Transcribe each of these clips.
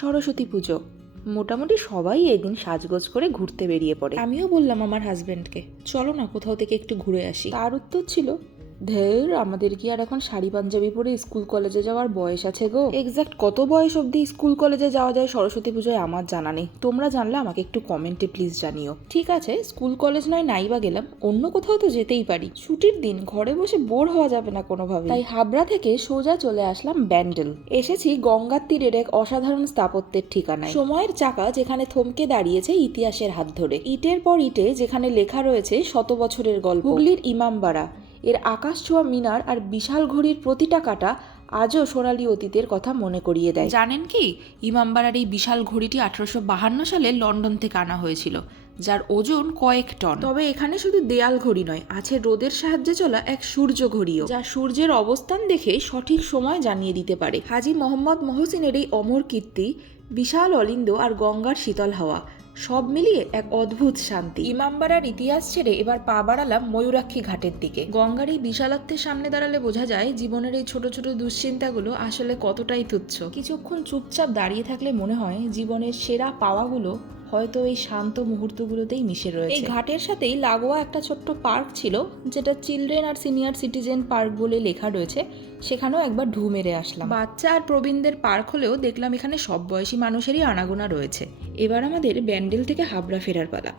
সরস্বতী পুজো। মোটামুটি সবাই এদিন সাজগোজ করে ঘুরতে বেরিয়ে পড়ে। আমিও বললাম আমার হাজবেন্ডকে, চলো না কোথাও থেকে একটু ঘুরে আসি। তার উত্তর ছিল, ধের আমাদের কি আর এখন শাড়ি পাঞ্জাবি পরে স্কুল কলেজে যাওয়ার বয়স আছে গো। এক্স্যাক্ট কত বয়স অবধি স্কুল কলেজে যাওয়া যায় সরস্বতী পুজোয় আমার জানা নেই, তোমরা জানলে আমাকে একটু কমেন্টে প্লিজ জানিও। ঠিক আছে, স্কুল কলেজ নয় নাইবা গেলাম, অন্য কোথাও তো যেতেই পারি। ছুটির দিন ঘরে বসে বোর হওয়া যাবে না কোনোভাবে, তাই হাবড়া থেকে সোজা চলে আসলাম ব্যান্ডেল। এসেছি গঙ্গার তীরের এক অসাধারণ স্থাপত্যের ঠিকানায়। সময়ের চাকা যেখানে থমকে দাঁড়িয়েছে ইতিহাসের হাত ধরে, ইটের পর ইটে যেখানে লেখা রয়েছে শত বছরের গল্প। হুগলির ইমামবাড়া, এর আকাশ ছোঁয়া মিনার আর বিশাল ঘড়ির প্রতিটা কাটা আজও সোনালী অতীতের কথা মনে করিয়ে দেয়। জানেন কি, ইমামবাড়ার এই বিশাল ঘড়িটি 1852 সালে লন্ডন থেকে আনা হয়েছিল, যার ওজন কয়েক টন। তবে এখানে শুধু দেয়াল ঘড়ি নয়, আছে রোদের সাহায্যে চলা এক সূর্য ঘড়িও, যা সূর্যের অবস্থান দেখে সঠিক সময় জানিয়ে দিতে পারে। হাজী মোহাম্মদ মহসিনের এই অমর কীর্তি, বিশাল অলিন্দ আর গঙ্গার শীতল হাওয়া, সব মিলিয়ে এক অদ্ভুত শান্তি। ইমামবাড়ার ইতিহাস ছেড়ে এবার পা বাড়ালাম ময়ূরাক্ষী ঘাটের দিকে। গঙ্গার এই বিশালত্বের সামনে দাঁড়ালে বোঝা যায় জীবনের এই ছোট ছোট দুশ্চিন্তাগুলো আসলে কতটাই তুচ্ছ। কিছুক্ষণ চুপচাপ দাঁড়িয়ে থাকলে মনে হয় জীবনের সেরা পাওয়াগুলো হয়তো এই শান্ত মুহূর্তগুলোতেই মিশে রয়েছে। এই ঘাটের সাথেই লাগোয়া একটা ছোট্ট পার্ক ছিল, যেটা children are senior citizen park বলে লেখা রয়েছে। সেখানেও একবার ঢু মেরে আসলাম। বাচ্চা আর প্রবীণদের পার্ক হলেও দেখলাম এখানে সব বয়সী মানুষেরই আনাগোনা রয়েছে। এবার আমাদের ব্যান্ডেল থেকে হাবড়া ফেরার পালা।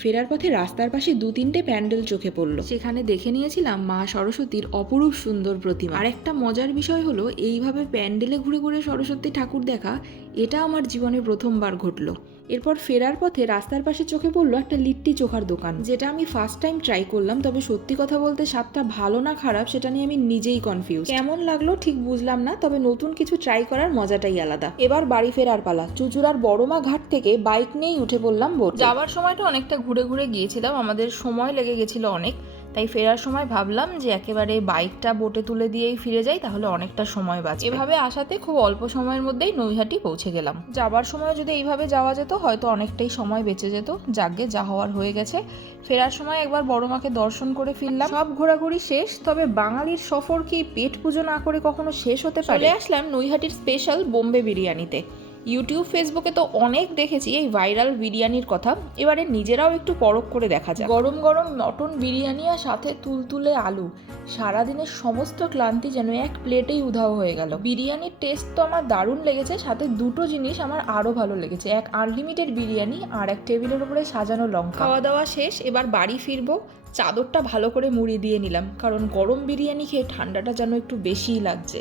ফেরার পথে রাস্তার পাশে 2-3টে প্যান্ডেল চোখে পড়লো। সেখানে দেখে নিয়েছিলাম মা সরস্বতীর অপরূপ সুন্দর প্রতিমা। আর একটা মজার বিষয় হলো, এইভাবে প্যান্ডেলে ঘুরে ঘুরে সরস্বতী ঠাকুর দেখা, এটা আমার জীবনে প্রথমবার ঘটলো। এরপর ফেরার পথে রাস্তার পাশে চোখে পড়লো একটা লিট্টি চোখার দোকান, যেটা আমি ফার্স্ট টাইম ট্রাই করলাম। তবে সত্যি কথা বলতে স্বাদটা ভালো না খারাপ সেটা নিয়ে আমি নিজেই কনফিউজ। কেমন লাগলো ঠিক বুঝলাম না, তবে নতুন কিছু ট্রাই করার মজাটাই আলাদা। এবার বাড়ি ফেরার পালা। চুচুড়ার বড়মা ঘাট থেকে বাইক নিয়েই উঠে পড়লাম বোটে। যাওয়ার সময়টা অনেকটা ঘুরে ঘুরে গিয়েছিলাম, আমাদের সময় লেগে গেছিল অনেক, তাই ফেরার সময় ভাবলাম যে একেবারে বাইকটা বোটে তুলে দিয়েই ফিরে যাই, তাহলে অনেকটা সময় বাঁচবে। এভাবে আসাতে খুব অল্প সময়ের মধ্যেই নৈহাটি পৌঁছে গেলাম। যাবার সময় যদি এইভাবে যাওয়া যেত হয়তো অনেকটাই সময় বেঁচে যেত। যাকগে, যা হওয়ার হয়ে গেছে। ফেরার সময় একবার বড় মাকে দর্শন করে ফিরলাম। সব ঘোরাঘুরি শেষ, তবে বাঙালির সফর কি পেট পুজো না করে কখনো শেষ হতে পারে? চলে আসলাম নৈহাটির স্পেশাল বোম্বে বিরিয়ানিতে। ইউটিউব ফেসবুকে তো অনেক দেখেছি এই ভাইরাল বিরিয়ানির কথা, এবারে নিজেরাও একটু পরখ করে দেখা যায়। গরম গরম মটন বিরিয়ানি আর সাথে তুলতুলে আলু, সারাদিনের সমস্ত ক্লান্তি যেন এক প্লেটেই উধাও হয়ে গেল। বিরিয়ানির টেস্ট তো আমার দারুণ লেগেছে, সাথে দুটো জিনিস আমার আরও ভালো লেগেছে, এক আনলিমিটেড বিরিয়ানি আর এক টেবিলের উপরে সাজানো লঙ্কা। খাওয়া দাওয়া শেষ, এবার বাড়ি ফিরবো। চাদরটা ভালো করে মুড়ি দিয়ে নিলাম, কারণ গরম বিরিয়ানি খেয়ে ঠান্ডাটা যেন একটু বেশিই লাগছে।